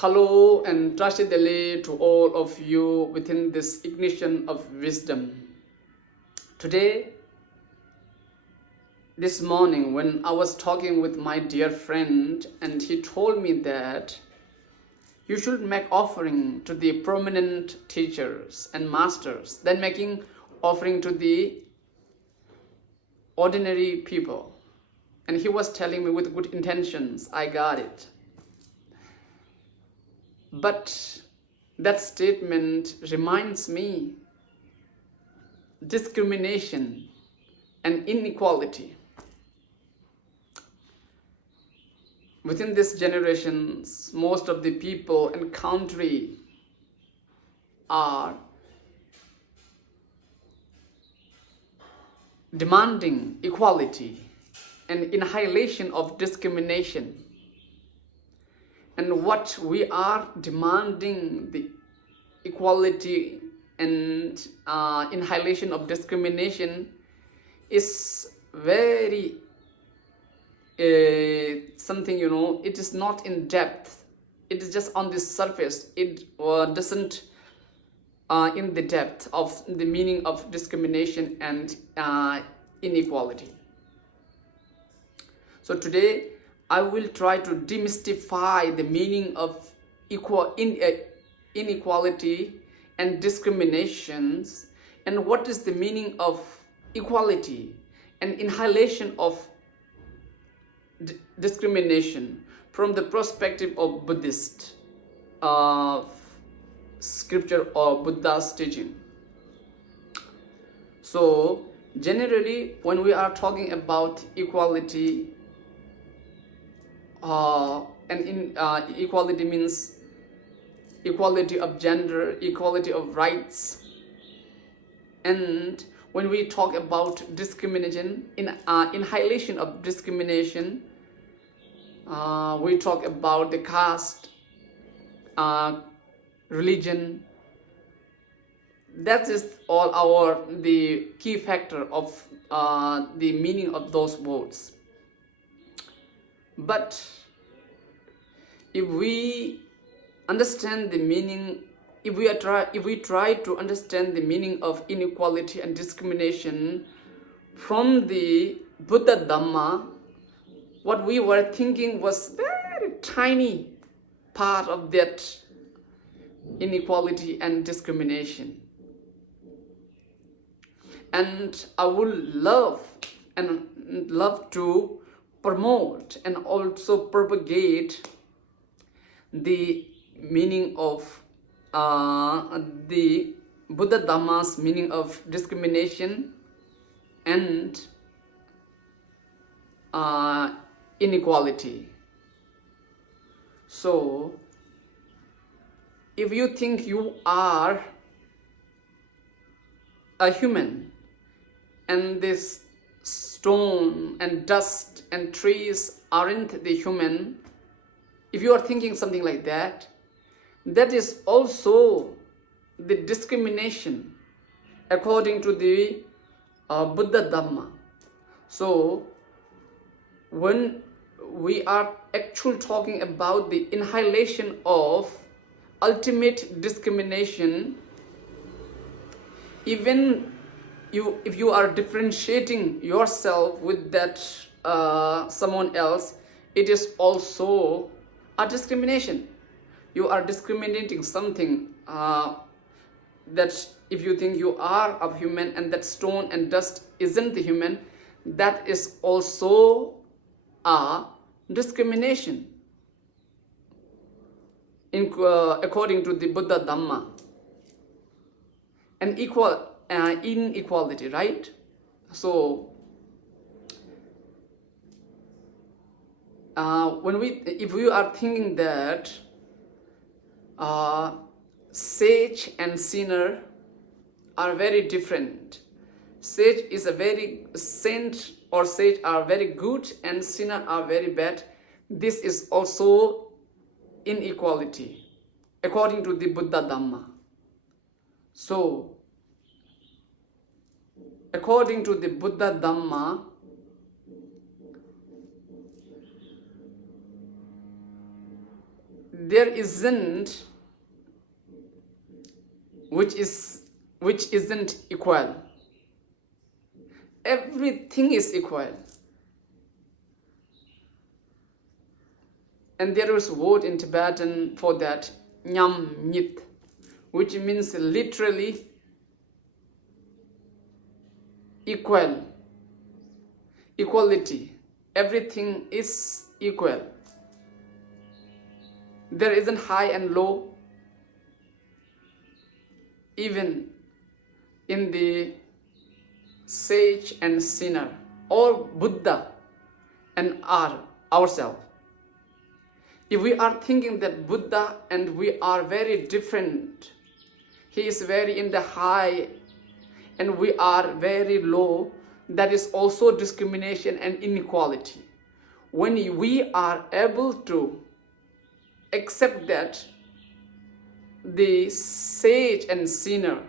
Hello and trusted Delhi to all of you within this ignition of wisdom. Today, this morning, when I was talking with my dear friend, and he told me that you should make offering to the prominent teachers and masters than making offering to the ordinary people. And he was telling me with good intentions, I got it. But that statement reminds me discrimination and inequality. Within this generation, most of the people and country are demanding equality and annihilation of discrimination. And what we are demanding, the equality and annihilation of discrimination, is very something, it is not in depth. It is just on the surface. It doesn't in the depth of the meaning of discrimination and inequality. So today, I will try to demystify the meaning of inequality and discriminations, and what is the meaning of equality and annihilation of discrimination from the perspective of Buddhist scripture or Buddha's teaching. So generally, when we are talking about equality, equality means equality of gender, equality of rights. And when we talk about discrimination, annihilation of discrimination, we talk about the caste, religion. That is all the key factor of the meaning of those words. But if we understand the meaning, if we try to understand the meaning of inequality and discrimination from the Buddha Dhamma, what we were thinking was very tiny part of that inequality and discrimination. And I would love to promote and also propagate the meaning of the Buddha Dhamma's meaning of discrimination and inequality. So, if you think you are a human and this stone and dust and trees aren't the human, if you are thinking something like that, that is also the discrimination according to the Buddha Dhamma. So when we are actually talking about the annihilation of ultimate discrimination, even if you are differentiating yourself with that someone else, it is also a discrimination. You are discriminating something that if you think you are a human and that stone and dust isn't the human, that is also a discrimination according to the Buddha Dhamma. And inequality, right? So if we are thinking that sage and sinner are very different, saint or sage are very good and sinner are very bad, this is also inequality according to the Buddha Dhamma. So according to the Buddha Dhamma, there isn't which isn't equal. Everything is equal. And there is a word in Tibetan for that, nyam nyit, which means literally equal, equality. Everything is equal. There isn't high and low. Even in the sage and sinner, or Buddha and ourselves. If we are thinking that Buddha and we are very different, he is very in the high and we are very low, that is also discrimination and inequality. When we are able to accept that the sage and sinner,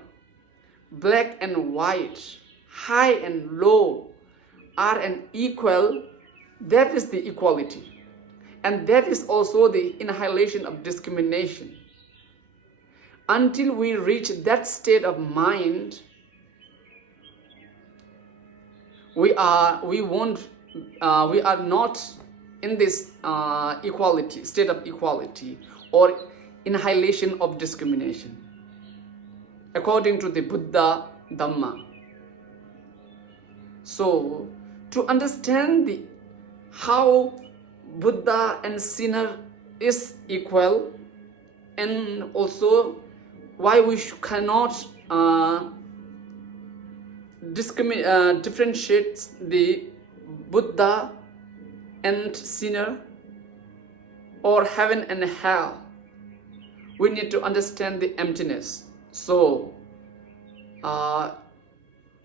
black and white, high and low are an equal, that is the equality. And that is also the annihilation of discrimination. Until we reach that state of mind, we are not in this equality, state of equality or annihilation of discrimination, according to the Buddha Dhamma. So, to understand how Buddha and sinner is equal, and also why we cannot differentiate the Buddha and sinner, or heaven and hell, we need to understand the emptiness. So, I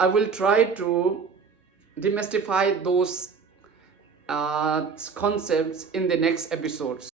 will try to demystify those concepts in the next episodes.